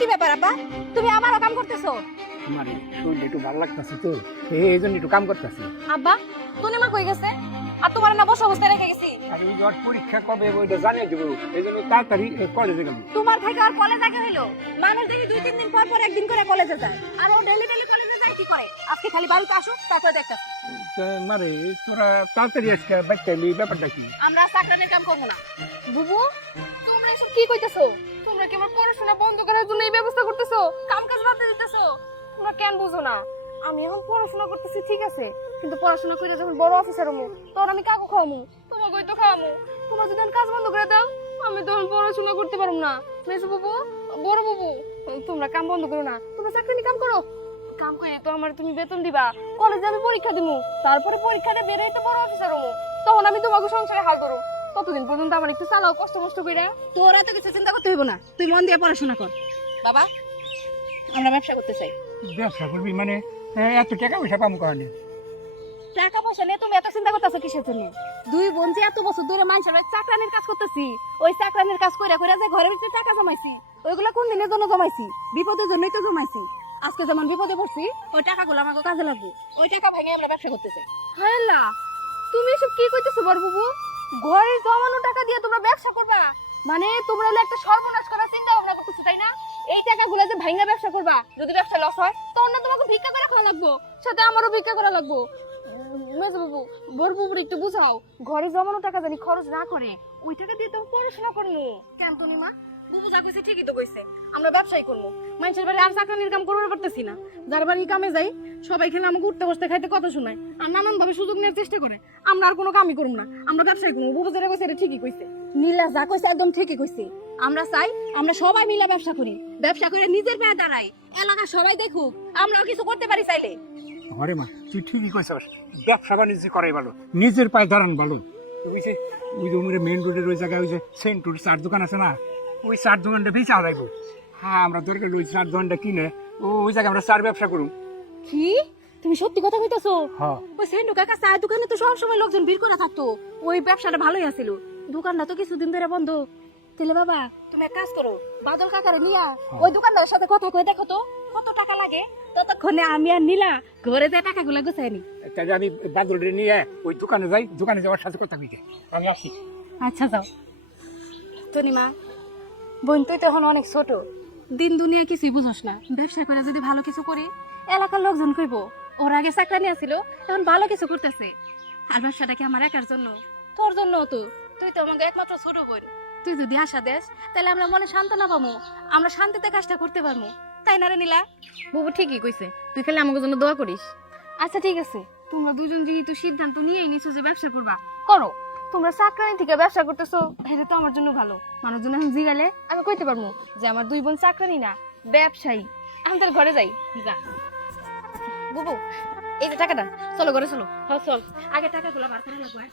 কি ব্যাপার আব্বা তুমি আমারও কাম করতেছো? আমার এই শরীরটা একটু ভালো লাগতেছে তো এই জন্য একটু কাম করতেছি। আব্বা তনিমা কই গেছে? আর তোমার না বসে অবস্থায় রেখে গেছি। আর ওই ওর পরীক্ষা কবে ওইটা জানিয়ে দেবো। এই জন্য তাড়াতাড়ি কলেজে গেল তোমার থেকে আর কলেজ আগে হইল? মানুষ দেখি দুই তিন দিন পর পর একদিন করে কলেজে যায়। আর ও ডেলি ডেলি কলেজে যায় কি করে? আজকে খালি বাড়িতে আসো তারপরে দেখতে মারে তোরা তাড়াতাড়ি আজকে বাচ্চা ব্যাপারটা কি? আমরা চাকরানের কাম করব না। বুবু তোমরা এসব কি কইতেছো? তোমরা কি আমার পড়াশোনা বন্ধ করার জন্য এই ব্যবস্থা করতেছো? কাম কাজ বাদ দিতেছো? তোমরা কেন বুঝো না? আমি এখন পড়াশোনা করতেছি, ঠিক আছে? কিন্তু পড়াশোনা করে যখন বড় অফিসার হমু, তখন আমি কাকু খাওয়ামু। তোমাকে তো খাওয়ামু। তোমরা যদি কাজ বন্ধ করে দাও, আমি তখন পড়াশোনা করতে পারব না। মেসু বাবু, বড় বাবু, তোমরা কাম বন্ধ করো না। তোমরা চাকরি কাম করো। কাম করে তো আমার তুমি বেতন দিবা। কলেজে আমি পরীক্ষা দিমু। তারপরে পরীক্ষাটা বেরোই তো বড় অফিসার হমু। তখন আমি তোমাকে সংসারে হাল করো ততদিন পর্যন্ত আমার একটু চালাও কষ্ট মষ্ট করে। তোর এত কিছু চিন্তা করতে হইব না। তুই মন দিয়ে পড়াশোনা কর। বাবা আমরা ব্যবসা করতে চাই। ব্যবসা করবি মানে এত টাকা পয়সা পাম কারণে? টাকা পয়সা নিয়ে তুমি এত চিন্তা করতেছো কিসের জন্য? দুই বোন যে এত বছর ধরে মানুষের ওই চাকরানির কাজ করতেছি ওই চাকরানির কাজ করে করে যে ঘরের ভিতরে টাকা জমাইছি ওইগুলো কোন দিনের জন্য জমাইছি? বিপদের জন্যই তো জমাইছি। আজকে যেমন বিপদে পড়ছি ওই টাকাগুলো আমাকে কাজে লাগবে। ওই টাকা ভেঙে আমরা ব্যবসা করতেছি হ্যাঁ তুমি এসব কি করতেছো বড় বাবু? ঘরে জমানো টাকা দিয়ে তোমরা ব্যবসা করবা? মানে তোমরা হলো একটা সর্বনাশ করার চিন্তা ভাবনা করতেছো, তাই না? এই টাকাগুলো যে ভাঙা ব্যবসা করবা, যদি ব্যবসা লস হয়, তখন না তোমাকে ভিক্ষা করে খাওয়া লাগবো। সাথে আমারও ভিক্ষা করা লাগবো। মেজবাবু বড় বাবুর একটু বুঝাও। ঘরে জমানো টাকা জানি খরচ না করে, ওই টাকা দিয়ে তো পড়াশোনা করল কেন তুমি, মা? বুবু যা কইছে ঠিকই তো কইছে। আমরা ব্যবসাই করব। মানুষের বাড়ি আর চাকরির কাম করতে পারতেছি না। যার বাড়ি কামে যাই, সবাই খেলে আমাকে উঠতে বসতে খাইতে কথা শোনায়। আর নানান ভাবে সুযোগ নেওয়ার চেষ্টা করে। আমরা আর কোনো কামই করব না। আমরা ব্যবসাই করব। বুবু যেটা কইছে এটা ঠিকই কইছে। নীলা যা কইছে একদম ঠিকই কইছে। আমরা চাই আমরা সবাই মিলে ব্যবসা করি। ব্যবসা করে নিজের পায়ে দাঁড়াই। এলাকা সবাই দেখুক, আমরাও কিছু করতে পারি চাইলে। ঘরে মা, তুই ঠিকই কইছস ব্যবসা বাণিজ্য করাই ভালো। নিজের পায়ে দাঁড়ান ভালো। ওই যে ওই যে মেন রোডের ওই জায়গায় ওই যে সেন্টুর চার দোকান আছে না? ওই চার দোকানটা বেশি আলাইবো হ্যাঁ আমরা দরকার ওই চার দোকানটা কিনে ওই জায়গায় আমরা চার ব্যবসা করুম কি? তুমি সত্যি কথা কইতাছো? হ্যাঁ। ওই সেন্টু কাকা চায়ের দোকানে তো সব সময় লোকজন ভিড় করে থাকতো। ওই ব্যবসাটা ভালোই আছিল। দোকানটা তো কিছুদিন ধরে বন্ধ। তাহলে বাবা তুমি এক কাজ করো বাদল কাকারে নিয়া ওই দোকানদারের সাথে কথা কই দেখো তো কত টাকা লাগে। ততক্ষণে আমি আর নীলা ঘরে যে টাকাগুলো গুছাই নি। তাহলে আমি বাদলরে নিয়ে ওই দোকানে যাই দোকানে যাওয়ার সাথে কথা কইতে। আমি আসি। আচ্ছা যাও। তনিমা বোন তুই তো এখন অনেক ছোট। দিন দুনিয়া কিছুই বুঝোস না। ব্যবসা করে যদি ভালো কিছু করি এলাকার লোকজন কইব ওর আগে চাকরানি আছিল এখন ভালো কিছু করতেছে। আর ব্যবসাটা কি আমার একার জন্য? তোর জন্য তো। তুই তো আমাকে একমাত্র ছোট বোন। তুই যদি আশা দেস তাহলে আমরা মনে সান্ত্বনা পাবো আমরা শান্তিতে কাজটা করতে পারব তাই না রে নীলা? বাবু ঠিকই কইছে। তুই খালি আমাকে জন্য দোয়া করিস। আচ্ছা ঠিক আছে। তোমরা দুজন যেহেতু সিদ্ধান্ত নিয়েই নিছো যে ব্যবসা করবা করো। তোমরা চাকরানি থেকে ব্যবসা করতেছো এটা তো আমার জন্য ভালো। মানুষজন এখন জিগালে আমি কইতে পারব যে আমার দুই বোন চাকরানি না ব্যবসায়ী। আমি তার ঘরে যাই যা। বুবু এই যে টাকাটা চলো ঘরে চলো। হ্যাঁ চল। আগে টাকা গুলো বার করে লাগবে